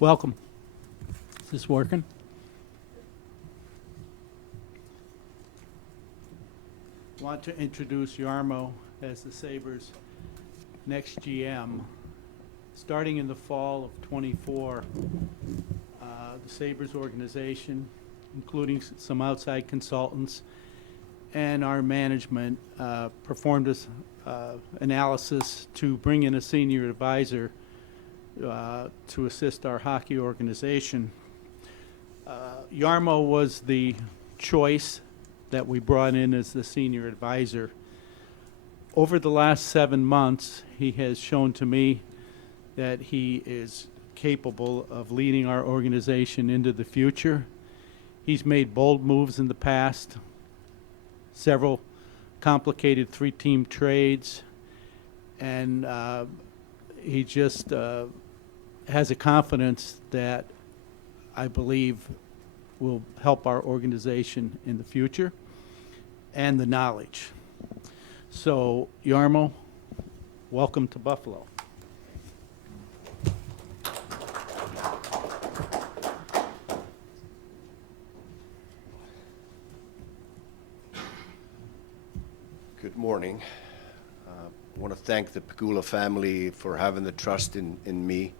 Welcome. Is this working? I want to introduce Yarmmo as the Sabres' next GM. Starting in the fall of '24, the Sabres organization, including some outside consultants and our management, performed this analysis to bring in a senior advisor to assist our hockey organization. Yarmmo was the choice that we brought in as the senior advisor. Over the last 7 months, he has shown to me that he is capable of leading our organization into the future. He's made bold moves in the past, several complicated three-team trades, and he just has a confidence that I believe will help our organization in the future, and the knowledge. So, Yarmmo, welcome to Buffalo. Good morning. I want to thank the Pegula family for having the trust in me.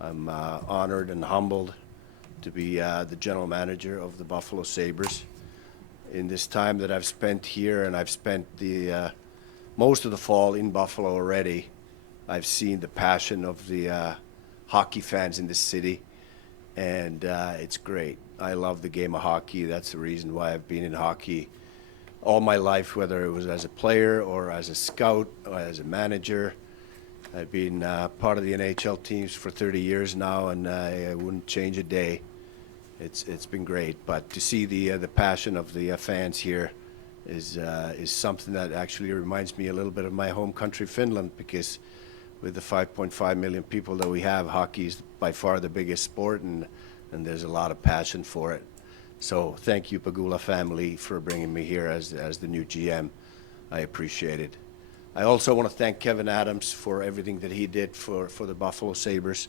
I'm honored and humbled to be the general manager of the Buffalo Sabres. In this time that I've spent here, and I've spent the most of the fall in Buffalo already, I've seen the passion of the hockey fans in this city, and it's great. I love the game of hockey. That's the reason why I've been in hockey all my life, whether it was as a player or as a scout or as a manager. I've been part of the NHL teams for 30 years now, and I wouldn't change a day. It's been great, but to see the passion of the fans here is something that actually reminds me a little bit of my home country, Finland, because with the 5.5 million people that we have, hockey is by far the biggest sport, and there's a lot of passion for it. So thank you, Pegula family, for bringing me here as the new GM. I appreciate it. I also want to thank Kevin Adams for everything that he did for the Buffalo Sabres.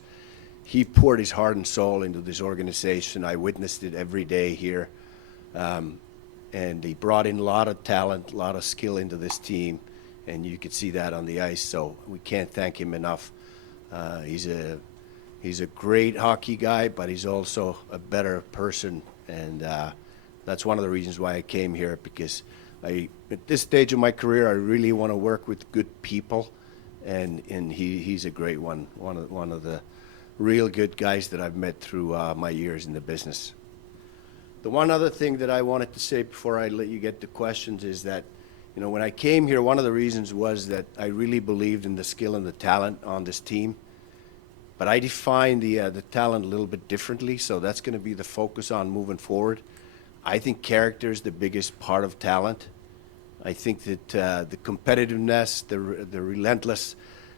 He poured his heart and soul into this organization. I witnessed it every day here. And he brought in a lot of talent, a lot of skill into this team, and you could see that on the ice, so we can't thank him enough. He's a great hockey guy, but he's also a better person, and that's one of the reasons why I came here, because at this stage of my career, I really want to work with good people, and he's a great one of the real good guys that I've met through my years in the business. The one other thing that I wanted to say before I let you get to questions is that, you know, when I came here, one of the reasons was that I really believed in the skill and the talent on this team. But I define the talent a little bit differently, so that's going to be the focus on moving forward. I think character is the biggest part of talent. I think that the competitiveness, the relentless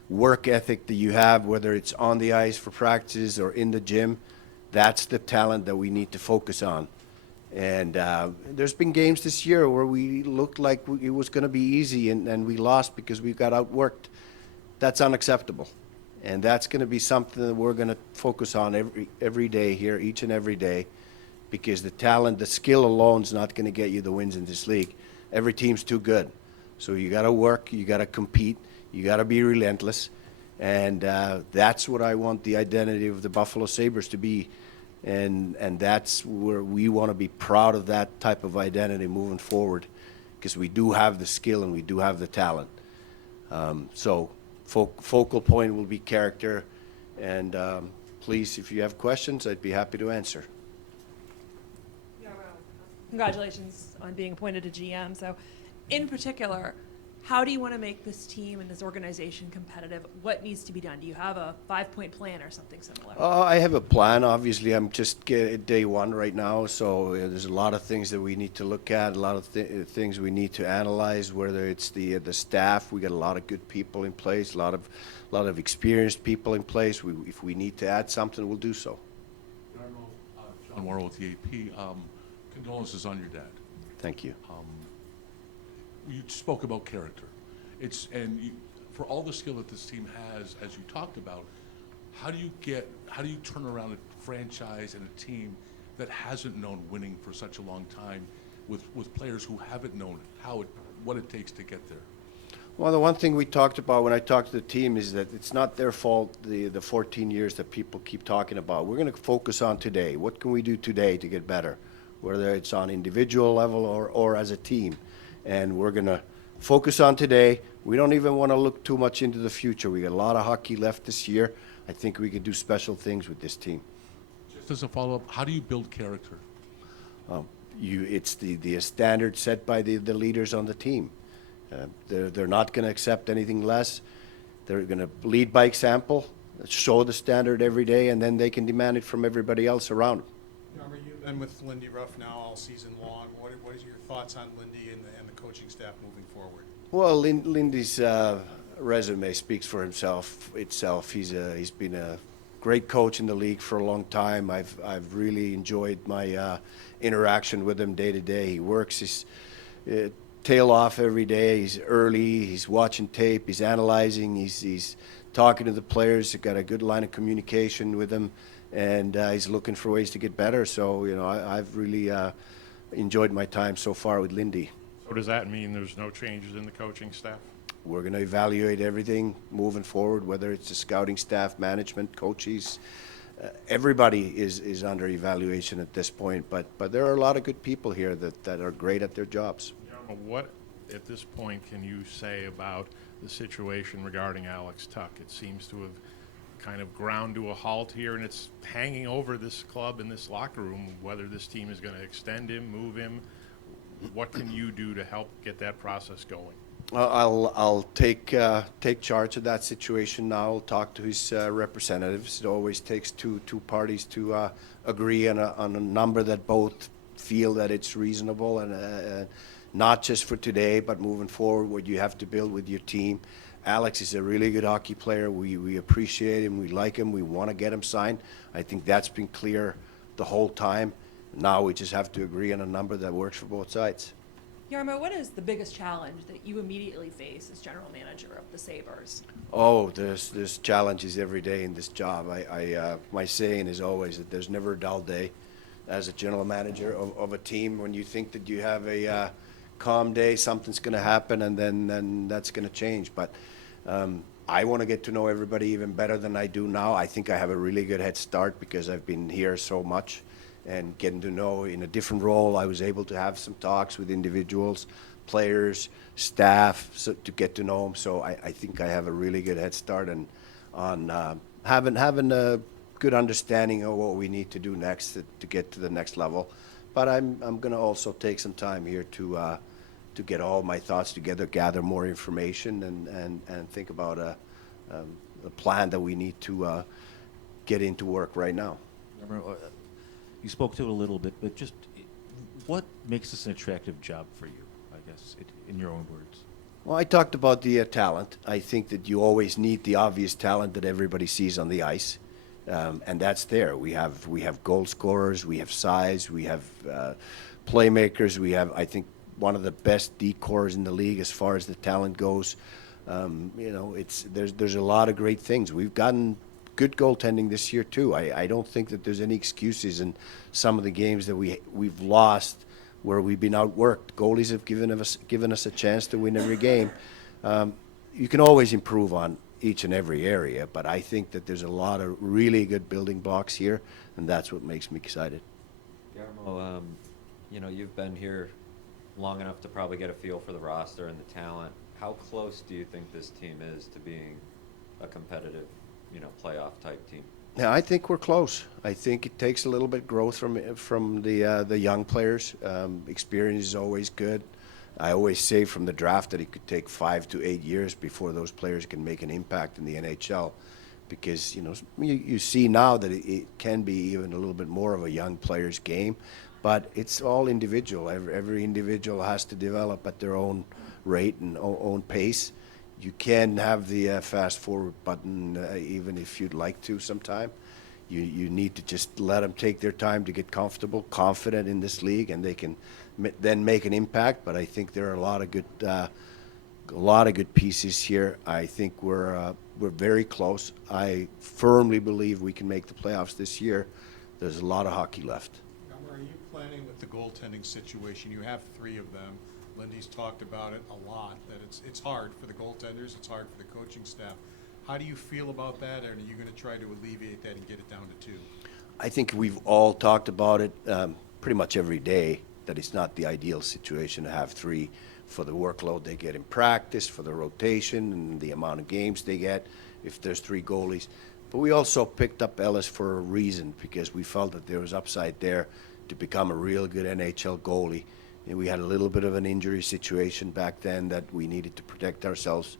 work ethic that you have, whether it's on the ice for practice or in the gym, that's the talent that we need to focus on. And there's been games this year where we looked like it was going to be easy, and we lost because we got outworked. That's unacceptable. And that's going to be something that we're going to focus on every day here, each and every day, because the talent, the skill alone is not going to get you the wins in this league. Every team's too good. So you got to work, you got to compete, you got to be relentless. And that's what I want the identity of the Buffalo Sabres to be. And that's where we want to be proud of that type of identity moving forward, because we do have the skill and we do have the talent. So focal point will be character, and please, if you have questions, I'd be happy to answer. Congratulations on being appointed to GM. So, in particular, how do you want to make this team and this organization competitive? What needs to be done? Do you have a 5-point plan or something similar? I have a plan. Obviously, I'm just day one right now, so there's a lot of things that we need to look at, a lot of things we need to analyze, whether it's the staff. We got a lot of good people in place, a lot of experienced people in place. If we need to add something, we'll do so. John Morrow with the AP. Condolences on your dad. Thank you. You spoke about character. For all the skill that this team has, as you talked about, how do you turn around a franchise and a team that hasn't known winning for such a long time with players who haven't known what it takes to get there? Well, the one thing we talked about when I talked to the team is that it's not their fault, the 14 years that people keep talking about. We're going to focus on today. What can we do today to get better, whether it's on individual level or as a team? And we're going to focus on today. We don't even want to look too much into the future. We got a lot of hockey left this year. I think we can do special things with this team. Just as a follow-up, how do you build character? It's the standard set by the leaders on the team. They're not going to accept anything less. They're going to lead by example, show the standard every day, and then they can demand it from everybody else around them. Yarmmo, you've been with Lindy Ruff now all season long. What is your thoughts on Lindy and the coaching staff moving forward? Well, Lindy's resume speaks for itself. He's been a great coach in the league for a long time. I've really enjoyed my interaction with him day to day. He works his tail off every day. He's early. He's watching tape. He's analyzing. He's talking to the players. He's got a good line of communication with them, and he's looking for ways to get better. So I've really enjoyed my time so far with Lindy. So does that mean there's no changes in the coaching staff? We're going to evaluate everything moving forward, whether it's the scouting staff, management, coaches. Everybody is under evaluation at this point, but there are a lot of good people here that are great at their jobs. Yarmmo, what at this point can you say about the situation regarding Alex Tuck? It seems to have kind of ground to a halt here, and it's hanging over this club and this locker room, whether this team is going to extend him, move him. What can you do to help get that process going? I'll take charge of that situation now. I'll talk to his representatives. It always takes two parties to agree on a number that both feel that it's reasonable, and not just for today, but moving forward, what you have to build with your team. Alex is a really good hockey player. We appreciate him. We like him. We want to get him signed. I think that's been clear the whole time. Now we just have to agree on a number that works for both sides. Yarmmo, what is the biggest challenge that you immediately face as general manager of the Sabres? Oh, there's challenges every day in this job. My saying is always that there's never a dull day as a general manager of a team. When you think that you have a calm day, something's going to happen, and then that's going to change. But I want to get to know everybody even better than I do now. I think I have a really good head start because I've been here so much. And getting to know in a different role, I was able to have some talks with individuals, players, staff, to get to know them. So I think I have a really good head start on having a good understanding of what we need to do next to get to the next level. But I'm going to also take some time here to get all my thoughts together, gather more information, and think about a plan that we need to get into work right now. You spoke to it a little bit, but just what makes this an attractive job for you, I guess, in your own words? Well, I talked about the talent. I think that you always need the obvious talent that everybody sees on the ice, and that's there. We have goal scorers, we have size, we have playmakers, we have, I think, one of the best D-cores in the league as far as the talent goes. There's a lot of great things. We've gotten good goaltending this year too. I don't think that there's any excuses in some of the games that we've lost where we've been outworked. Goalies have given us a chance to win every game. You can always improve on each and every area, but I think that there's a lot of really good building blocks here, and that's what makes me excited. Yarmmo, you've been here long enough to probably get a feel for the roster and the talent. How close do you think this team is to being a competitive, playoff type team? Yeah, I think we're close. I think it takes a little bit growth from the young players. Experience is always good. I always say from the draft that it could take 5 to 8 years before those players can make an impact in the NHL, because you see now that it can be even a little bit more of a young player's game, but it's all individual. Every individual has to develop at their own rate and own pace. You can have the fast forward button even if you'd like to sometime. You need to just let them take their time to get comfortable, confident in this league, and they can then make an impact. But I think there are a lot of good pieces here. I think we're we're very close. I firmly believe we can make the playoffs this year. There's a lot of hockey left. Yarmmo, are you planning with the goaltending situation? You have 3 of them. Lindy's talked about it a lot, that it's hard for the goaltenders, it's hard for the coaching staff. How do you feel about that, and are you going to try to alleviate that and get it down to 2? I think we've all talked about it pretty much every day, that it's not the ideal situation to have 3 for the workload they get in practice, for the rotation and the amount of games they get if there's 3 goalies. But we also picked up Ellis for a reason, because we felt that there was upside there to become a real good NHL goalie. And we had a little bit of an injury situation back then that we needed to protect ourselves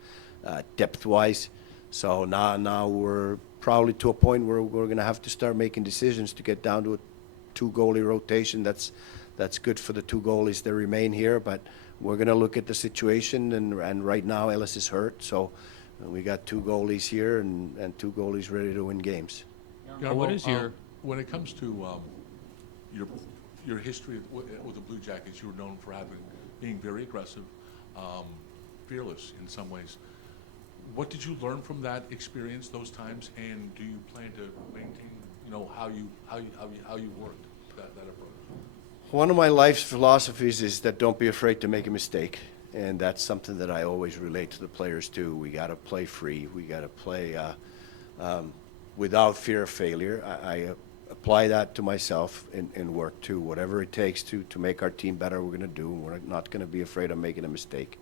depth-wise. So now we're probably to a point where we're going to have to start making decisions to get down to a 2-goalie rotation. That's good for the 2 goalies that remain here, but we're going to look at the situation, and right now Ellis is hurt, so we got 2 goalies here and 2 goalies ready to win games. Yarmmo, what is your- when it comes to your history with the Blue Jackets, you were known for being very aggressive, fearless in some ways. What did you learn from that experience, those times, and do you plan to maintain, how you worked that approach? One of my life's philosophies is that don't be afraid to make a mistake, and that's something that I always relate to the players too. We got to play free. We got to play without fear of failure. I apply that to myself in work too. Whatever it takes to make our team better, we're going to do. We're not going to be afraid of making a mistake.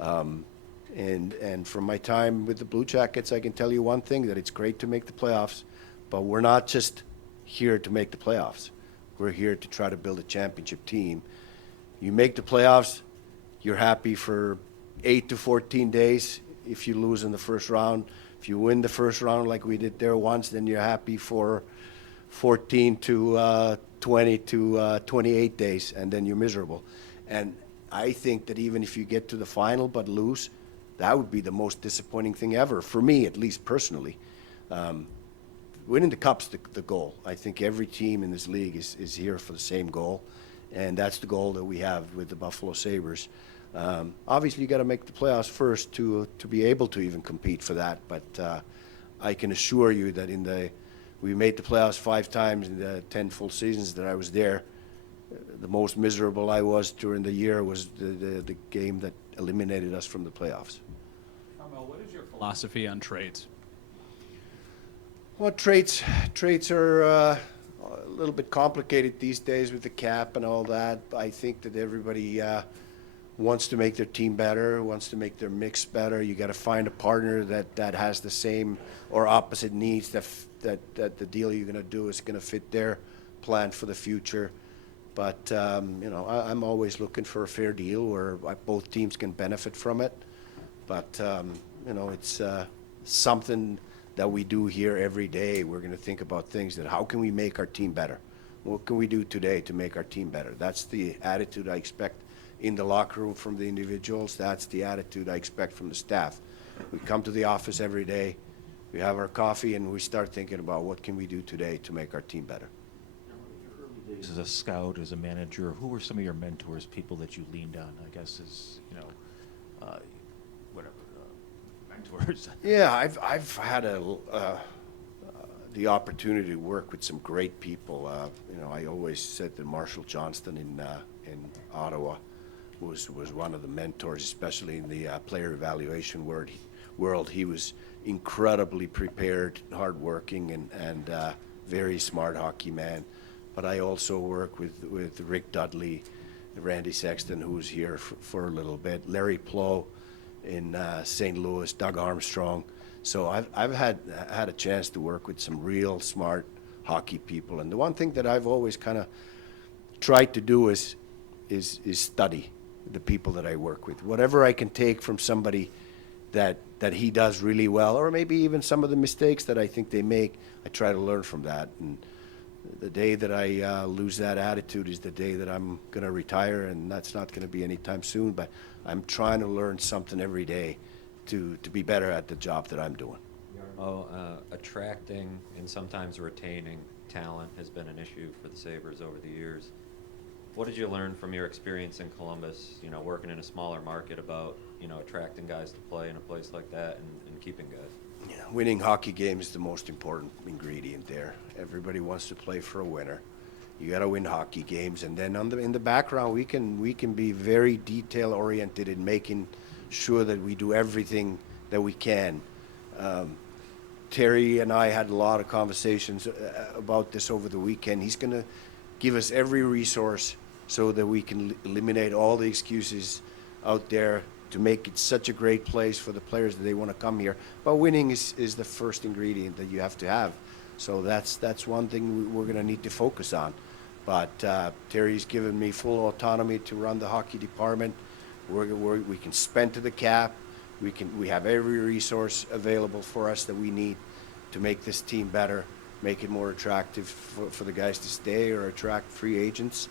And from my time with the Blue Jackets, I can tell you one thing, that it's great to make the playoffs, but we're not just here to make the playoffs. We're here to try to build a championship team. You make the playoffs, you're happy for 8 to 14 days if you lose in the first round. If you win the first round like we did there once, then you're happy for 14 to 20 to 28 days, and then you're miserable. And I think that even if you get to the final but lose, that would be the most disappointing thing ever, for me at least personally. Winning the Cup's the goal. I think every team in this league is here for the same goal, and that's the goal that we have with the Buffalo Sabres. Obviously, you got to make the playoffs first to be able to even compete for that, but I can assure you that we made the playoffs 5 times in the 10 full seasons that I was there. The most miserable I was during the year was the game that eliminated us from the playoffs. Yarmmo, what is your philosophy on trades? Well, trades are a little bit complicated these days with the cap and all that. I think that everybody wants to make their team better, wants to make their mix better. You got to find a partner that has the same or opposite needs, that the deal you're going to do is going to fit their plan for the future. But I'm always looking for a fair deal where both teams can benefit from it. But it's something that we do here every day. We're going to think about things that, how can we make our team better? What can we do today to make our team better? That's the attitude I expect in the locker room from the individuals. That's the attitude I expect from the staff. We come to the office every day, we have our coffee, and we start thinking about what can we do today to make our team better. As a scout, as a manager, who were some of your mentors, people that you leaned on, I guess, as, mentors? Yeah, I've had the opportunity to work with some great people. I always said that Marshall Johnston in Ottawa was one of the mentors, especially in the player evaluation world. He was incredibly prepared, hardworking, and very smart hockey man. But I also work with Rick Dudley, Randy Sexton, who was here for a little bit, Larry Plow in St. Louis, Doug Armstrong. So I've had a chance to work with some real smart hockey people. And the one thing that I've always kind of tried to do is study the people that I work with. Whatever I can take from somebody that he does really well, or maybe even some of the mistakes that I think they make, I try to learn from that. And the day that I lose that attitude is the day that I'm going to retire, and that's not going to be anytime soon. But I'm trying to learn something every day to be better at the job that I'm doing. Attracting and sometimes retaining talent has been an issue for the Sabres over the years. What did you learn from your experience in Columbus, working in a smaller market, about, attracting guys to play in a place like that and keeping guys? winning hockey games is the most important ingredient there. Everybody wants to play for a winner. You got to win hockey games, and then in the background, we can be very detail oriented in making sure that we do everything that we can. Terry and I had a lot of conversations about this over the weekend. He's going to give us every resource so that we can eliminate all the excuses out there to make it such a great place for the players that they want to come here. But winning is the first ingredient that you have to have. So that's one thing we're going to need to focus on. But Terry's given me full autonomy to run the hockey department. We can spend to the cap. We have every resource available for us that we need to make this team better, make it more attractive for the guys to stay or attract free agents.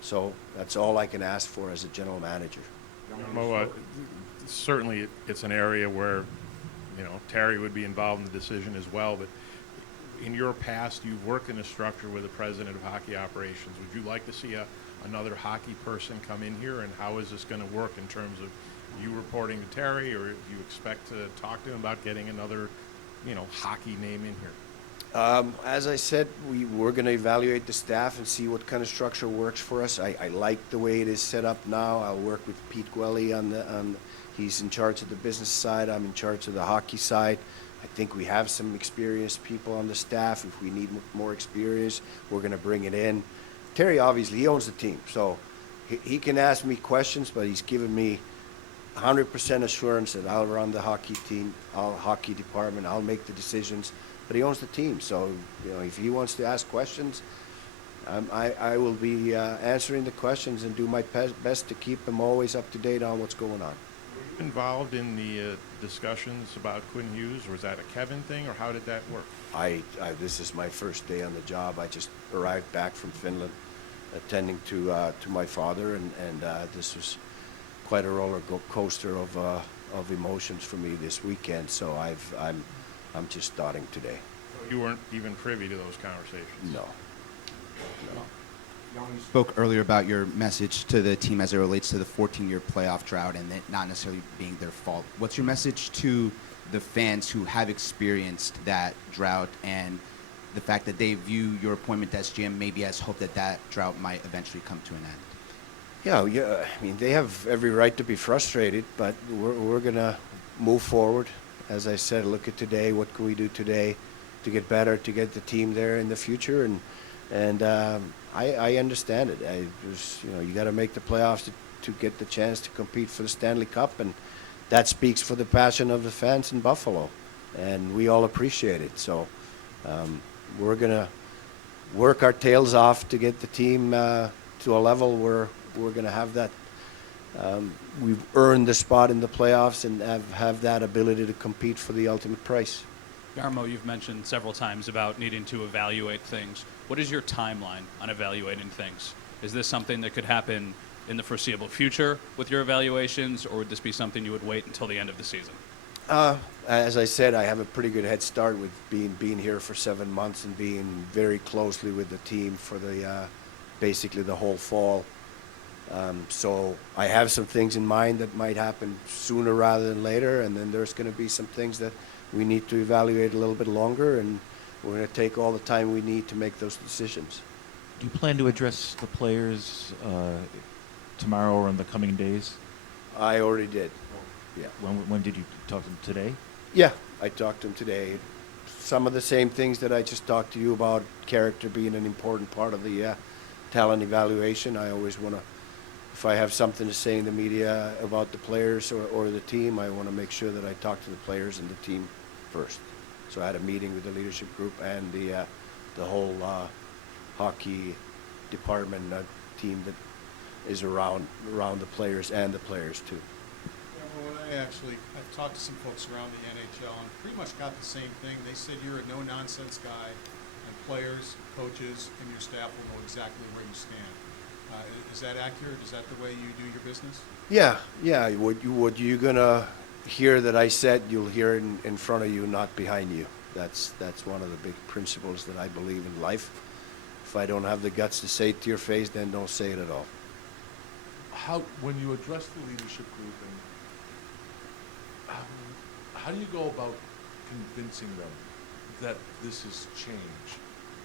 So that's all I can ask for as a general manager. Yarmmo, certainly it's an area where, Terry would be involved in the decision as well, but in your past, you've worked in a structure with the president of hockey operations. Would you like to see another hockey person come in here, and how is this going to work in terms of you reporting to Terry, or do you expect to talk to him about getting another, hockey name in here? As I said, we're going to evaluate the staff and see what kind of structure works for us. I like the way it is set up now. I'll work with Pete Gwelly he's in charge of the business side. I'm in charge of the hockey side. I think we have some experienced people on the staff. If we need more experience, we're going to bring it in. Terry, obviously, he owns the team, so he can ask me questions, but he's given me 100% assurance that I'll run the hockey team, hockey department, I'll make the decisions. But he owns the team, so if he wants to ask questions, I will be answering the questions and do my best to keep him always up to date on what's going on. Were you involved in the discussions about Quinn Hughes, or was that a Kevin thing, or how did that work? This is my first day on the job. I just arrived back from Finland, attending to my father, and this was quite a roller coaster of emotions for me this weekend. So I'm just starting today. You weren't even privy to those conversations? No. You spoke earlier about your message to the team as it relates to the 14-year playoff drought and it not necessarily being their fault. What's your message to the fans who have experienced that drought and the fact that they view your appointment as GM maybe as hope that drought might eventually come to an end? Yeah. I mean, they have every right to be frustrated, but we're going to move forward. As I said, look at today. What can we do today to get better, to get the team there in the future? And I understand it. You got to make the playoffs to get the chance to compete for the Stanley Cup, and that speaks for the passion of the fans in Buffalo, and we all appreciate it. So we're going to work our tails off to get the team to a level where we're going to have that. We've earned the spot in the playoffs and have that ability to compete for the ultimate prize. Yarmmo, you've mentioned several times about needing to evaluate things. What is your timeline on evaluating things? Is this something that could happen in the foreseeable future with your evaluations, or would this be something you would wait until the end of the season? As I said, I have a pretty good head start with being here for 7 months and being very closely with the team for basically the whole fall. So I have some things in mind that might happen sooner rather than later, and then there's going to be some things that we need to evaluate a little bit longer, and we're going to take all the time we need to make those decisions. Do you plan to address the players tomorrow or in the coming days? I already did. Yeah. When did you talk to them today? Yeah, I talked to him today. Some of the same things that I just talked to you about, character being an important part of the talent evaluation. I always want to, if I have something to say in the media about the players or the team, I want to make sure that I talk to the players and the team first. So I had a meeting with the leadership group and the whole hockey department team that is around the players and the players too. I've talked to some folks around the NHL and pretty much got the same thing. They said you're a no-nonsense guy, and players, coaches, and your staff will know exactly where you stand. Is that accurate? Is that the way you do your business? Yeah. What you're gonna hear that I said, you'll hear it in front of you, not behind you. That's one of the big principles that I believe in life. If I don't have the guts to say it to your face, then don't say it at all. When you address the leadership group, and how do you go about convincing them that this is change?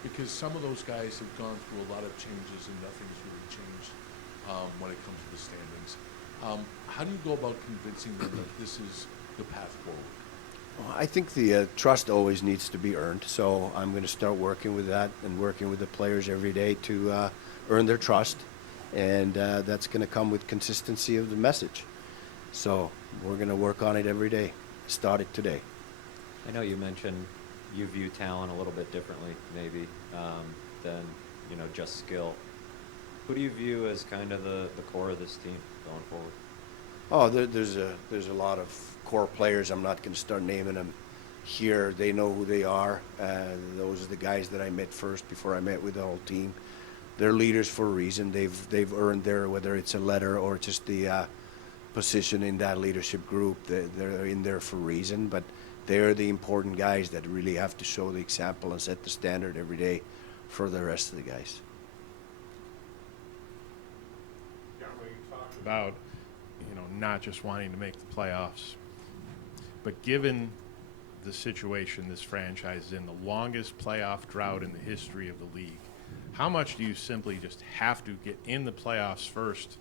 Because some of those guys have gone through a lot of changes and nothing's really changed when it comes to the standings. How do you go about convincing them that this is the path forward? Well, I think the trust always needs to be earned, so I'm going to start working with that and working with the players every day to earn their trust, and that's going to come with consistency of the message. So we're going to work on it every day. Start it today. I know you mentioned you view talent a little bit differently, maybe, than, you know, just skill. Who do you view as kind of the core of this team going forward? Oh, there's a lot of core players. I'm not going to start naming them here. They know who they are. Those are the guys that I met first before I met with the whole team. They're leaders for a reason. They've earned their, whether it's a letter or just the position in that leadership group. They're in there for a reason, but they're the important guys that really have to show the example and set the standard every day for the rest of the guys. Yarmmo, you talked about, you know, not just wanting to make the playoffs, but given the situation this franchise is in, the longest playoff drought in the history of the league, how much do you simply just have to get in the playoffs first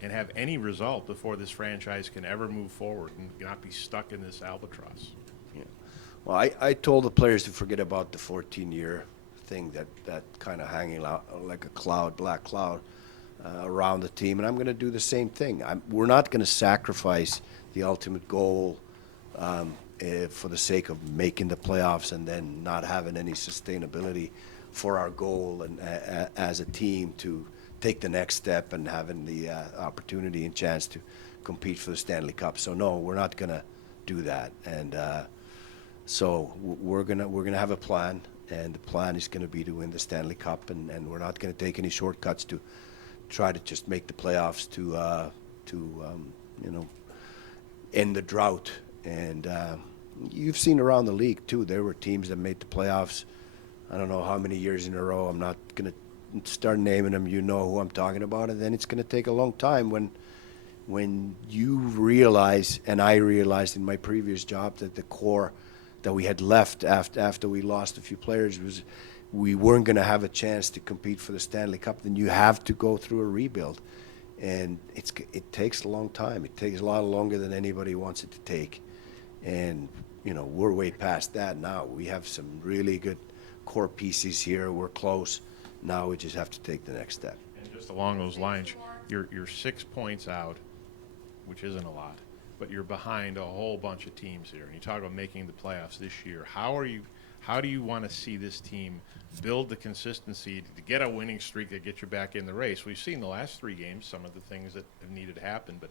and have any result before this franchise can ever move forward and not be stuck in this albatross? Yeah. Well, I told the players to forget about the 14-year thing that kind of hanging out like a cloud, black cloud, around the team, and I'm going to do the same thing. We're not going to sacrifice the ultimate goal for the sake of making the playoffs and then not having any sustainability for our goal and as a team to take the next step and having the opportunity and chance to compete for the Stanley Cup. So no, we're not going to do that, and so we're gonna have a plan, and the plan is going to be to win the Stanley Cup, and we're not going to take any shortcuts to try to just make the playoffs to you know, end the drought. And you've seen around the league too, there were teams that made the playoffs I don't know how many years in a row. I'm not going to start naming them. You know who I'm talking about, and then it's going to take a long time when you realize, and I realized in my previous job, that the core that we had left after we lost a few players was we weren't going to have a chance to compete for the Stanley Cup. Then you have to go through a rebuild, and it takes a long time. It takes a lot longer than anybody wants it to take, and you know we're way past that now. We have some really good core pieces here. We're close. Now we just have to take the next step. And just along those lines, you're 6 points out, which isn't a lot, but you're behind a whole bunch of teams here. And you talk about making the playoffs this year. How do you want to see this team build the consistency to get a winning streak that gets you back in the race? We've seen the last 3 games, some of the things that have needed to happen, but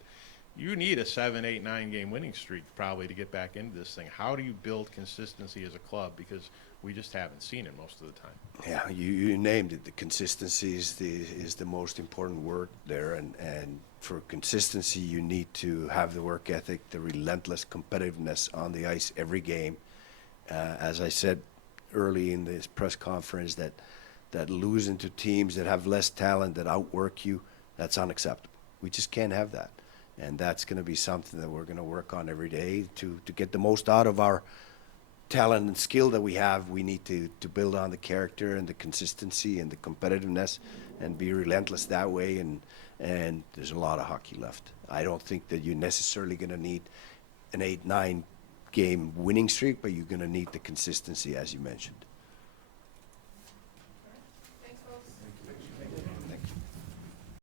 you need a 7, 8, 9 game winning streak probably to get back into this thing. How do you build consistency as a club? Because we just haven't seen it most of the time. Yeah, you named it. The consistency is the most important word there, and for consistency, you need to have the work ethic, the relentless competitiveness on the ice every game. As I said early in this press conference, that losing to teams that have less talent, that outwork you, that's unacceptable. We just can't have that, and that's going to be something that we're going to work on every day to get the most out of our talent and skill that we have. We need to build on the character and the consistency and the competitiveness and be relentless that way, and there's a lot of hockey left. I don't think that you're necessarily going to need an 8, 9 game winning streak, but you're going to need the consistency, as you mentioned.